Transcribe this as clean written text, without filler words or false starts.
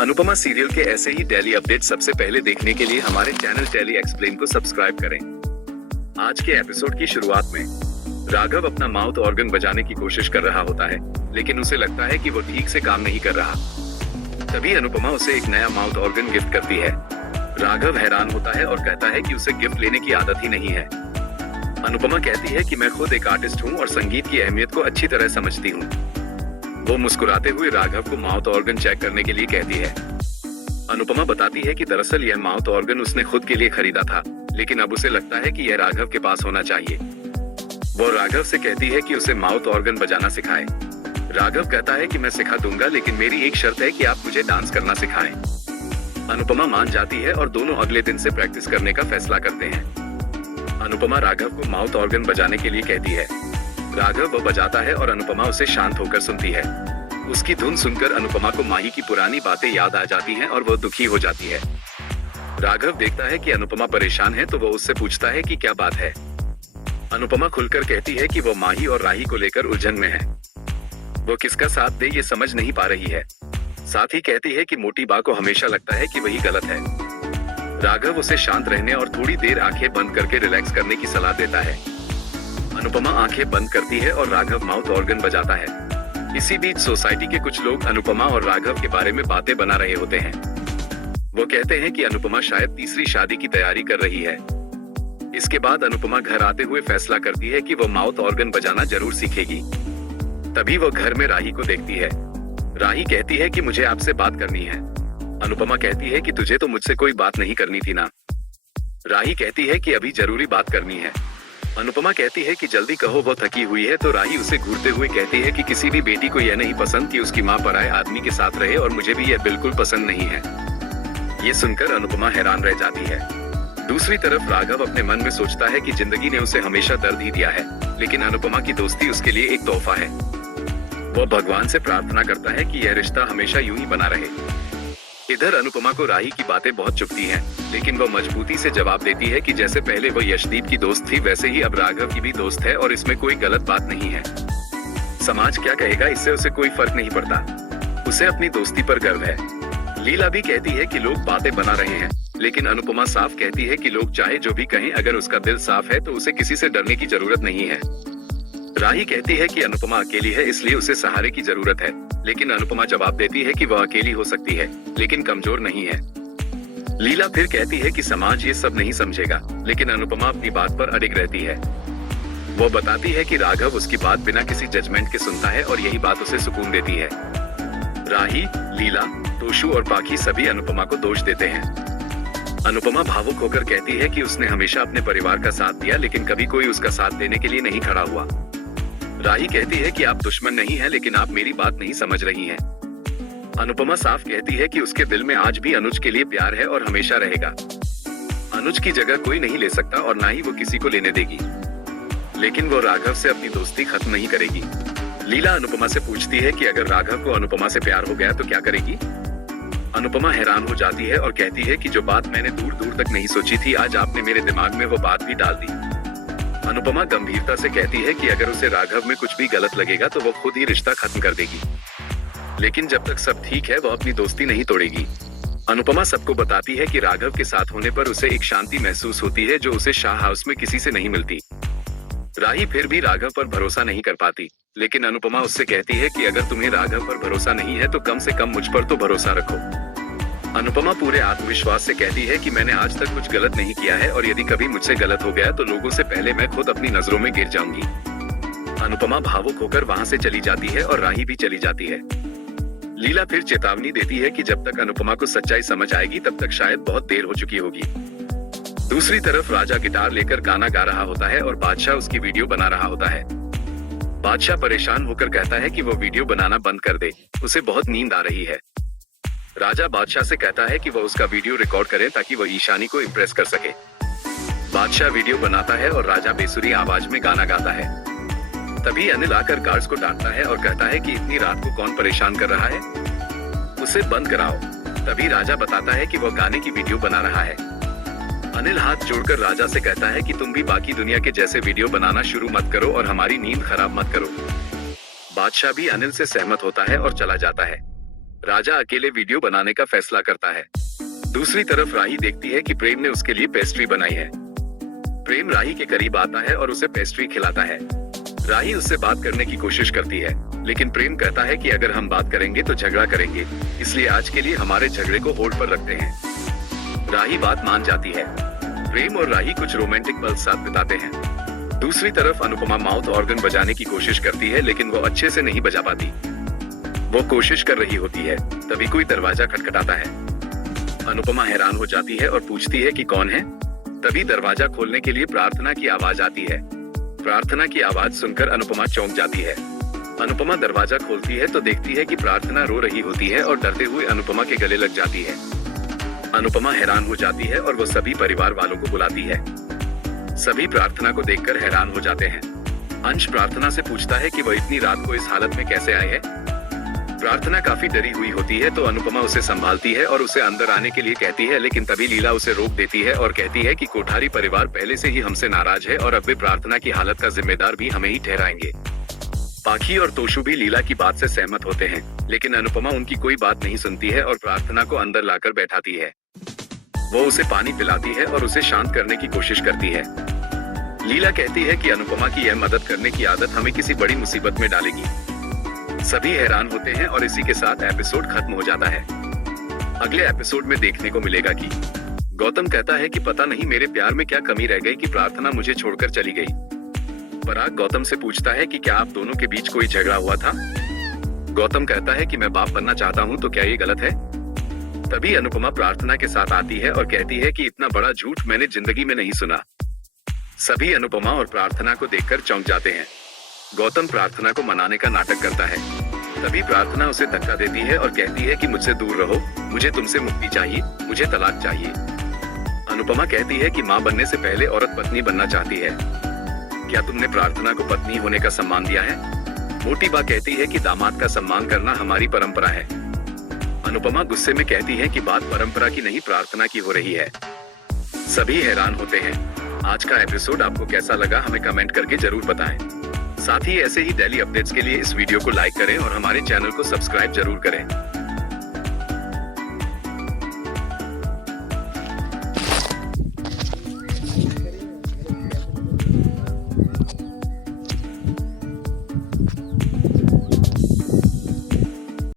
Anupama serial के ऐसे ही daily update सबसे पहले देखने के लिए हमारे चैनल टेली एक्सप्लेन को सब्सक्राइब करें। आज के एपिसोड की शुरुआत में राघव अपना माउथ ऑर्गन बजाने की कोशिश कर रहा होता है, लेकिन उसे लगता है कि वो ठीक से काम नहीं कर रहा। तभी अनुपमा उसे एक नया माउथ ऑर्गन गिफ्ट करती है। राघव हैरान होता है और कहता है कि उसे गिफ्ट लेने की आदत ही नहीं है। अनुपमा कहती है कि मैं खुद एक आर्टिस्ट हूँ और संगीत की अहमियत को अच्छी तरह समझती हूँ। वो मुस्कुराते हुए राघव को माउथ ऑर्गन चेक करने के लिए कहती है। अनुपमा बताती है कि दरअसल यह माउथ ऑर्गन उसने खुद के लिए खरीदा था, लेकिन अब उसे लगता है कि यह राघव के पास होना चाहिए। वो राघव से कहती है कि उसे माउथ ऑर्गन बजाना सिखाए। राघव कहता है कि मैं सिखा दूंगा, लेकिन मेरी एक शर्त है कि आप मुझे डांस करना सिखाएं। अनुपमा मान जाती है और दोनों अगले दिन से प्रैक्टिस करने का फैसला करते हैं। अनुपमा राघव को माउथ ऑर्गन बजाने के लिए कहती है। राघव वो बजाता है और अनुपमा उसे शांत होकर सुनती है। उसकी धुन सुनकर अनुपमा को माही की पुरानी बातें याद आ जाती हैं और वो दुखी हो जाती है। राघव देखता है कि अनुपमा परेशान है तो वो उससे पूछता है कि क्या बात है। अनुपमा खुलकर कहती है कि वो माही और राही को लेकर उलझन में है। वो किसका साथ दे ये समझ नहीं पा रही है। साथ ही कहती है कि मोटी बा को हमेशा लगता है कि वही गलत है। राघव उसे शांत रहने और थोड़ी देर आंखें बंद करके रिलैक्स करने की सलाह देता है। अनुपमा आंखें बंद करती है और राघव माउथ ऑर्गन बजाता है। इसी बीच सोसाइटी के कुछ लोग अनुपमा और राघव के बारे में बातें बना रहे होते हैं। वो कहते हैं कि अनुपमा शायद तीसरी शादी की तैयारी कर रही है। इसके बाद अनुपमा घर आते हुए फैसला करती है कि वो माउथ ऑर्गन बजाना जरूर सीखेगी। तभी वो घर में राही को देखती है। राही कहती है कि मुझे आपसे बात करनी है। अनुपमा कहती है कि तुझे तो मुझसे कोई बात नहीं करनी थी ना। राही कहती है कि अभी जरूरी बात करनी है। अनुपमा कहती है कि जल्दी कहो, वो थकी हुई है। तो राही उसे घूरते हुए कहती है कि किसी भी बेटी को यह नहीं पसंद कि उसकी माँ पराये आदमी के साथ रहे, और मुझे भी यह बिल्कुल पसंद नहीं है। ये सुनकर अनुपमा हैरान रह जाती है। दूसरी तरफ राघव अपने मन में सोचता है कि जिंदगी ने उसे हमेशा दर्द ही दिया है, लेकिन अनुपमा की दोस्ती उसके लिए एक तोहफा है। वो भगवान से प्रार्थना करता है कि यह रिश्ता हमेशा यूं ही बना रहे। इधर अनुपमा को राही की बातें बहुत चुभती हैं, लेकिन वो मजबूती से जवाब देती है कि जैसे पहले वो यशदीप की दोस्त थी, वैसे ही अब राघव की भी दोस्त है और इसमें कोई गलत बात नहीं है। समाज क्या कहेगा, इससे उसे कोई फर्क नहीं पड़ता। उसे अपनी दोस्ती पर गर्व है। लीला भी कहती है कि लोग बातें बना रहे हैं, लेकिन अनुपमा साफ कहती है कि लोग चाहे जो भी कहें, अगर उसका दिल साफ है तो उसे किसी से डरने की जरूरत नहीं है। राही कहती है कि अनुपमा अकेली है, इसलिए उसे सहारे की जरूरत है, लेकिन अनुपमा जवाब देती है कि वह अकेली हो सकती है, लेकिन कमजोर नहीं है। लीला फिर कहती है कि समाज ये सब नहीं समझेगा, लेकिन अनुपमा अपनी बात पर अडिग रहती है। वो बताती है कि राघव उसकी बात बिना किसी जजमेंट के सुनता है और यही बात उसे सुकून देती है। राही, लीला, तोशु और बाकी सभी अनुपमा को दोष देते हैं। अनुपमा भावुक होकर कहती है कि उसने हमेशा अपने परिवार का साथ दिया, लेकिन कभी कोई उसका साथ देने के लिए नहीं खड़ा हुआ। राही कहती है कि आप दुश्मन नहीं हैं, लेकिन आप मेरी बात नहीं समझ रही हैं। अनुपमा साफ कहती है कि उसके दिल में आज भी अनुज के लिए प्यार है और हमेशा रहेगा। अनुज की जगह कोई नहीं ले सकता और ना ही वो किसी को लेने देगी, लेकिन वो राघव से अपनी दोस्ती खत्म नहीं करेगी। लीला अनुपमा से पूछती है कि अगर राघव को अनुपमा से प्यार हो गया तो क्या करेगी। अनुपमा हैरान हो जाती है और कहती है कि जो बात मैंने दूर दूर तक नहीं सोची थी, आज आपने मेरे दिमाग में वो बात भी डाल दी। अनुपमा गंभीरता से कहती है कि अगर उसे राघव में कुछ भी गलत लगेगा तो वो खुद ही रिश्ता खत्म कर देगी, लेकिन जब तक सब ठीक है वो अपनी दोस्ती नहीं तोड़ेगी। अनुपमा सबको बताती है कि राघव के साथ होने पर उसे एक शांति महसूस होती है, जो उसे शाह हाउस में किसी से नहीं मिलती। राही फिर भी राघव पर भरोसा नहीं कर पाती, लेकिन अनुपमा उससे कहती है कि अगर तुम्हें राघव पर भरोसा नहीं है तो कम से कम मुझ पर तो भरोसा रखो। अनुपमा पूरे आत्मविश्वास से कहती है कि मैंने आज तक कुछ गलत नहीं किया है, और यदि कभी मुझसे गलत हो गया तो लोगों से पहले मैं खुद अपनी नजरों में गिर जाऊंगी। अनुपमा भावुक होकर वहां से चली जाती है और राही भी चली जाती है। लीला फिर चेतावनी देती है कि जब तक अनुपमा को सच्चाई समझ आएगी तब तक शायद बहुत देर हो चुकी होगी। दूसरी तरफ राजा गिटार लेकर गाना गा रहा होता है और बादशाह उसकी वीडियो बना रहा होता है। बादशाह परेशान होकर कहता है कि वो वीडियो बनाना बंद कर दे, उसे बहुत नींद आ रही है। राजा बादशाह से कहता है कि वो उसका वीडियो रिकॉर्ड करे ताकि वो ईशानी को इम्प्रेस कर सके। बादशाह वीडियो बनाता है और राजा बेसुरी आवाज में गाना गाता है। तभी अनिल आकर गार्ड्स को डांटता है और कहता है कि इतनी रात को कौन परेशान कर रहा है, उसे बंद कराओ। तभी राजा बताता है कि वो गाने की वीडियो बना रहा है। अनिल हाथ जोड़कर राजा से कहता है कि तुम भी बाकी दुनिया के जैसे वीडियो बनाना शुरू मत करो और हमारी नींद खराब मत करो। बादशाह भी अनिल से सहमत होता है और चला जाता है। राजा अकेले वीडियो बनाने का फैसला करता है। दूसरी तरफ राही देखती है कि प्रेम ने उसके लिए पेस्ट्री बनाई है। प्रेम राही के करीब आता है और उसे पेस्ट्री खिलाता है। राही उससे बात करने की कोशिश करती है, लेकिन प्रेम कहता है कि अगर हम बात करेंगे तो झगड़ा करेंगे, इसलिए आज के लिए हमारे झगड़े को होल्ड पर रखते हैं। राही बात मान जाती है। प्रेम और राही कुछ रोमांटिक पल साथ बिताते हैं। दूसरी तरफ अनुपमा माउथ ऑर्गन बजाने की कोशिश करती है, लेकिन वो अच्छे से नहीं बजा पाती। वो कोशिश कर रही होती है, तभी कोई दरवाजा खटखटाता है। अनुपमा हैरान हो जाती है और पूछती है कि कौन है। तभी दरवाजा खोलने के लिए प्रार्थना की आवाज आती है। प्रार्थना की आवाज सुनकर अनुपमा चौंक जाती है। अनुपमा दरवाजा खोलती है तो देखती है कि प्रार्थना रो रही होती है और डरते हुए अनुपमा के गले लग जाती है। अनुपमा हैरान हो जाती है और वो सभी परिवार वालों को बुलाती है। सभी प्रार्थना को देखकर हैरान हो जाते हैं। अंश प्रार्थना से पूछता है कि वह इतनी रात को इस हालत में कैसे आए है। प्रार्थना काफी डरी हुई होती है तो अनुपमा उसे संभालती है और उसे अंदर आने के लिए कहती है, लेकिन तभी लीला उसे रोक देती है और कहती है कि कोठारी परिवार पहले से ही हमसे नाराज है और अब वे प्रार्थना की हालत का जिम्मेदार भी हमें ही ठहराएंगे। पाखी और तोशु भी लीला की बात से सहमत होते हैं, लेकिन अनुपमा उनकी कोई बात नहीं सुनती है और प्रार्थना को अंदर लाकर बैठाती है। वो उसे पानी पिलाती है और उसे शांत करने की कोशिश करती है। लीला कहती है कि अनुपमा की यह मदद करने की आदत हमें किसी बड़ी मुसीबत में डालेगी। सभी हैरान होते हैं और इसी के साथ एपिसोड खत्म हो जाता है। अगले एपिसोड में देखने को मिलेगा कि गौतम कहता है कि पता नहीं मेरे प्यार में क्या कमी रह गई कि प्रार्थना मुझे छोड़कर चली गई। पराग गौतम से पूछता है कि क्या आप दोनों के बीच कोई झगड़ा हुआ था। गौतम कहता है कि मैं बाप बनना चाहता हूँ, तो क्या ये गलत है। तभी अनुपमा प्रार्थना के साथ आती है और कहती है कि इतना बड़ा झूठ मैंने जिंदगी में नहीं सुना। सभी अनुपमा और प्रार्थना को देखकर चौंक जाते हैं। गौतम प्रार्थना को मनाने का नाटक करता है। तभी प्रार्थना उसे धक्का देती है और कहती है कि मुझसे दूर रहो, मुझे तुमसे मुक्ति चाहिए, मुझे तलाक चाहिए। अनुपमा कहती है कि माँ बनने से पहले औरत पत्नी बनना चाहती है। क्या तुमने प्रार्थना को पत्नी होने का सम्मान दिया है। मोटी बा कहती है कि दामाद का सम्मान करना हमारी परंपरा है। अनुपमा गुस्से में कहती है कि बात परंपरा की नहीं प्रार्थना की हो रही है। सभी हैरान होते हैं। आज का एपिसोड आपको कैसा लगा हमें कमेंट करके जरूर बताएं। साथ ही ऐसे ही डेली अपडेट्स के लिए इस वीडियो को लाइक करें और हमारे चैनल को सब्सक्राइब जरूर करें।